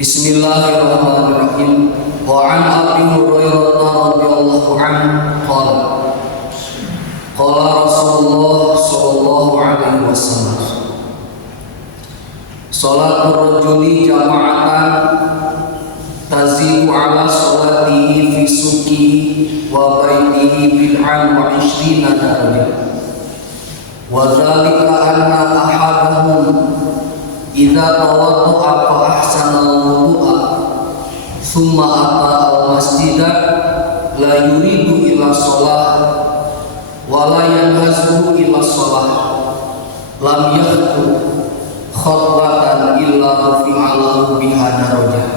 Bismillahirrahmanirrahim. Wa an Abi Hurairah radhiyallahu anhu qala qala Rasulullah sallallahu alaihi wasallam salatul rajuli jama'atan tazidu ala salatihi fi suqihi wa baitihi bid'an wa 20 darajah wa dzalika anna ahadahum idza tawadda'a fa ahsana al-wudu'a thumma ata al-masjida la yuridu ila shalah wa la yanhazu ila shalah lam yakhtu khatwatan illa rafi'alahu biha darajah.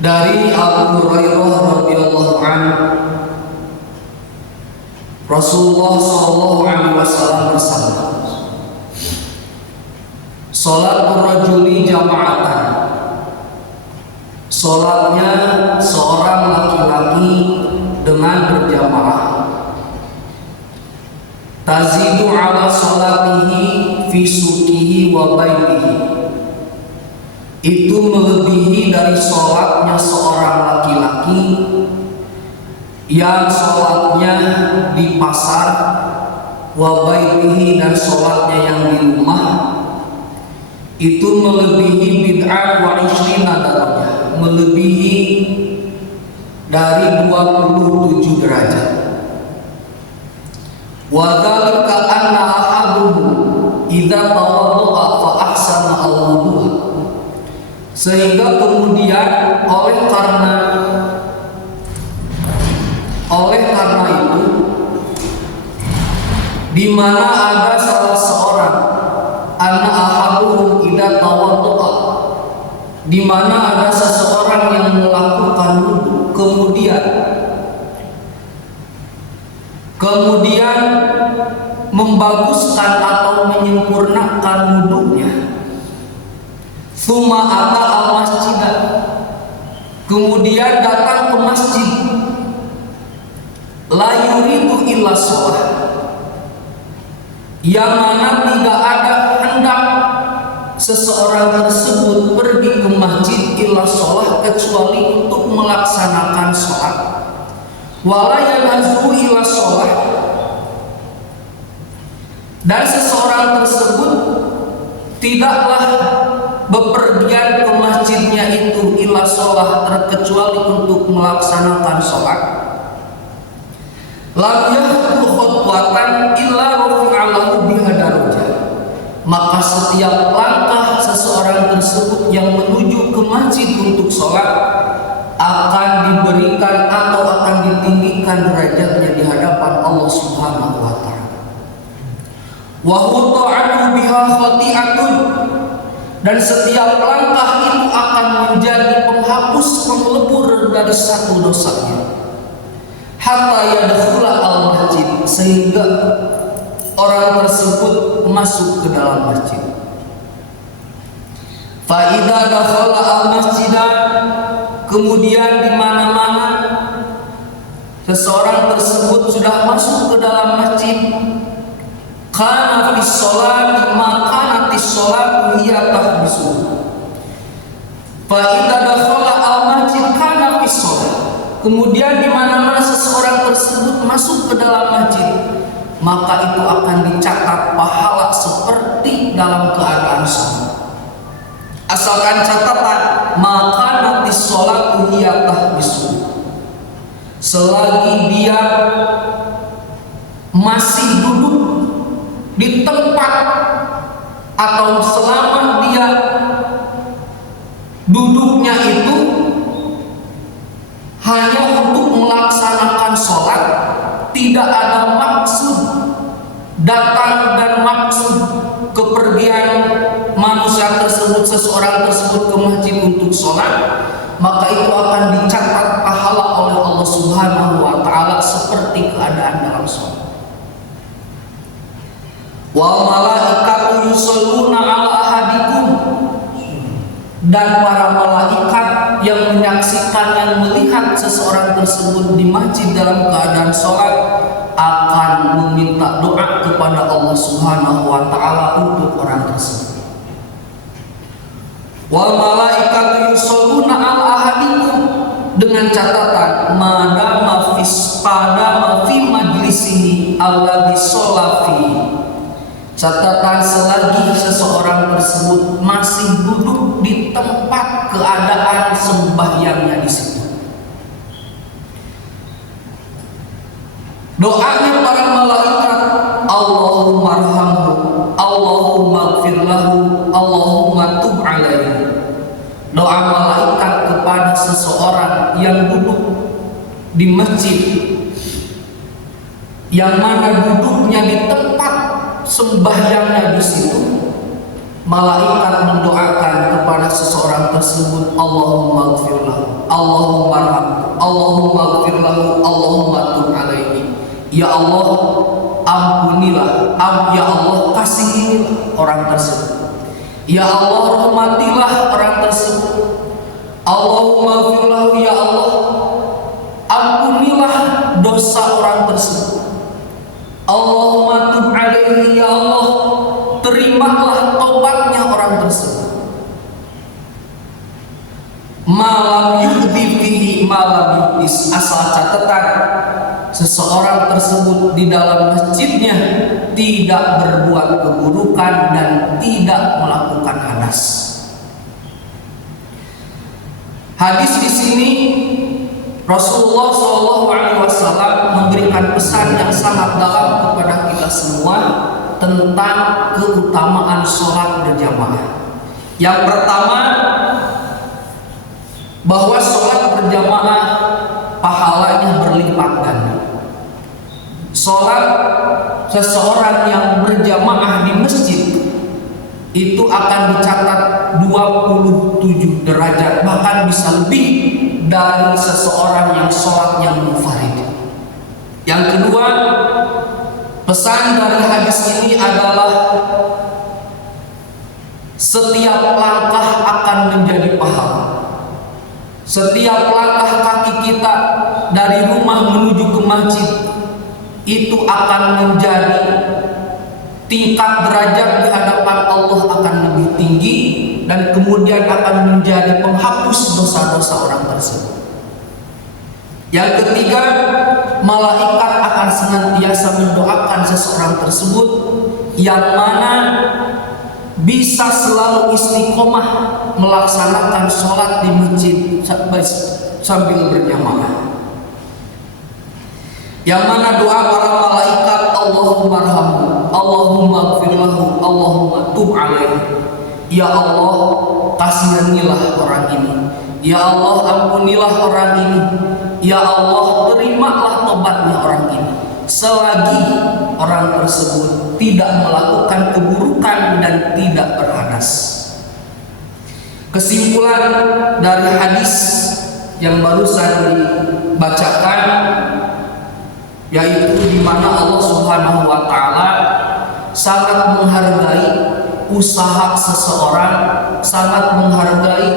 Dari Abu Hurairah radhiyallahu anhu, Rasulullah sallallahu alaihi wasallam bersabda, salatul rajuli jama'atan, salatnya seorang laki-laki dengan berjamaah, tazidu ala salatihi fi suqihi wa baitihi, itu melebihi dari salatnya seorang laki-laki yang salatnya di pasar, wa baitihi, dan salatnya yang di rumah, itu melebihi bid'ah wa 20 darajah, melebihi dari 27 derajat. Wa dzalika anna ahaduhum idza tawadda'a fa ahsana al-wudu'a, sehingga kemudian oleh karena itu, di mana ada salah seorang, anna ahaduhum idza tawadda'a, di mana ada seseorang yang melakukan wudu, kemudian membaguskan atau menyempurnakan wudunya, tsumma ata al-masjid, kemudian datang ke masjid, la yuridu illa shalah, yang mana tidak ada hendak seseorang tersebut pergi ke masjid illa shalah, kecuali untuk melaksanakan sholat, wala yanhazu illa shalah, dan seseorang tersebut tidaklah bepergian ke masjidnya itu illa shalah, terkecuali untuk melaksanakan sholat, lam yahdu khutwatan illa rafi'alahu biha darajah, maka setiap langkah seseorang tersebut yang menuju ke masjid untuk sholat akan diberikan atau akan ditinggikan derajatnya di hadapan Allah Subhanahu wa ta'ala. Wa huta'anu biha khati'atun, dan setiap langkah itu akan menjadi penghapus, penglebur dari satu dosanya, hatta yadkhula al-masjid, sehingga orang tersebut masuk ke dalam masjid. Fa idza dakhala al-masjid, kemudian di mana-mana seseorang tersebut sudah masuk ke dalam masjid, kana fi sholati ma kanatis sholatu hiya tahbisu. Fa idza dakhala al-masjid kana fi sholat, kemudian di mana-mana seseorang tersebut masuk ke dalam masjid, maka itu akan dicatat pahala seperti dalam keadaan sholat. Asalkan catatan, maka nanti sholat hiya tahbisu, selagi dia masih duduk di tempat, atau selama dia duduknya itu hanya untuk melaksanakan sholat, tidak ada maksud datang dan maksud kepergian manusia tersebut, seseorang tersebut ke masjid untuk sholat, maka itu akan dicatat pahala oleh Allah Subhanahu wa ta'ala seperti keadaan dalam sholat. Wal malaikatu yusholluna ala ahadikum, dan para malaikat yang menyaksikan, yang melihat seseorang tersebut di masjid dalam keadaan sholat akan meminta doa kepada Allah Subhanahu wa ta'ala untuk orang tersebut. Wal malaikatu dengan catatan madama fi majlisihi alladhi sholafi, catatan selagi seseorang tersebut masih duduk di tempat keadaan sembahyangnya di situ. Doanya para malaikat, Allahumma arhamhu, Allahumma ighfir lahu, Allahumma tub alaihi. Doa malaikat kepada seseorang yang duduk di masjid, yang mana duduknya di tempat sembahyangnya di situ, malaikat mendoakan kepada seseorang tersebut, Allahumma ighfir lahu, Allahumma arhamhu, Allahumma ighfir lahu, Allahumma tub alaihi. Ya Allah, ampunilah, ya Allah kasihinilah orang tersebut, ya Allah rahmatilah orang tersebut, Allahumma ighfir lahu, ya Allah ampunilah dosa orang tersebut, Allahumma tub alaihi, ya Allah terimalah taubatnya orang tersebut. Malam yuhdhi fihi malam yuhdis, asal catatan seseorang tersebut di dalam masjidnya tidak berbuat keburukan dan tidak melakukan hadas. Hadis di sini Rasulullah SAW memberikan pesan yang sangat dalam kepada kita semua tentang keutamaan sholat berjamaah. Yang pertama, bahwa sholat berjamaah pahalanya berlipat ganda. Sholat seseorang yang berjamaah di masjid itu akan dicatat 27 derajat, bahkan bisa lebih dari seseorang yang sholat yang munfarid. Yang kedua, pesan dari hadis ini adalah setiap langkah akan menjadi pahala. Setiap langkah kaki kita dari rumah menuju ke masjid itu akan menjadi tingkat derajat di hadapan Allah akan lebih tinggi, dan kemudian akan menjadi penghapus dosa-dosa orang tersebut. Yang ketiga, malaikat akan senantiasa mendoakan seseorang tersebut yang mana bisa selalu istiqomah melaksanakan sholat di masjid sambil berjamaah. Yang mana doa para malaikat, Allahumma arhamhu, Allahumma ighfir lahu, Allahumma tub alaihi. Ya Allah kasihanilah orang ini, ya Allah ampunilah orang ini, ya Allah terimalah tobatnya orang ini, selagi orang tersebut tidak melakukan keburukan dan tidak berhadas. Kesimpulan dari hadis yang barusan dibacakan, yaitu di mana Allah Subhanahu wa taala sangat menghargai usaha seseorang, sangat menghargai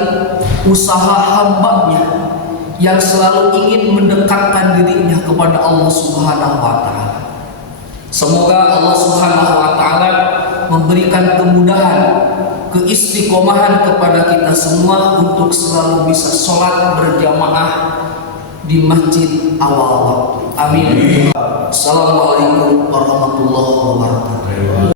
usaha hambanya yang selalu ingin mendekatkan dirinya kepada Allah Subhanahu wa taala. Semoga Allah Subhanahu wa taala memberikan kemudahan, keistiqomahan kepada kita semua untuk selalu bisa sholat berjamaah di masjid awal waktu. Amin. Assalamualaikum warahmatullahi wabarakatuh.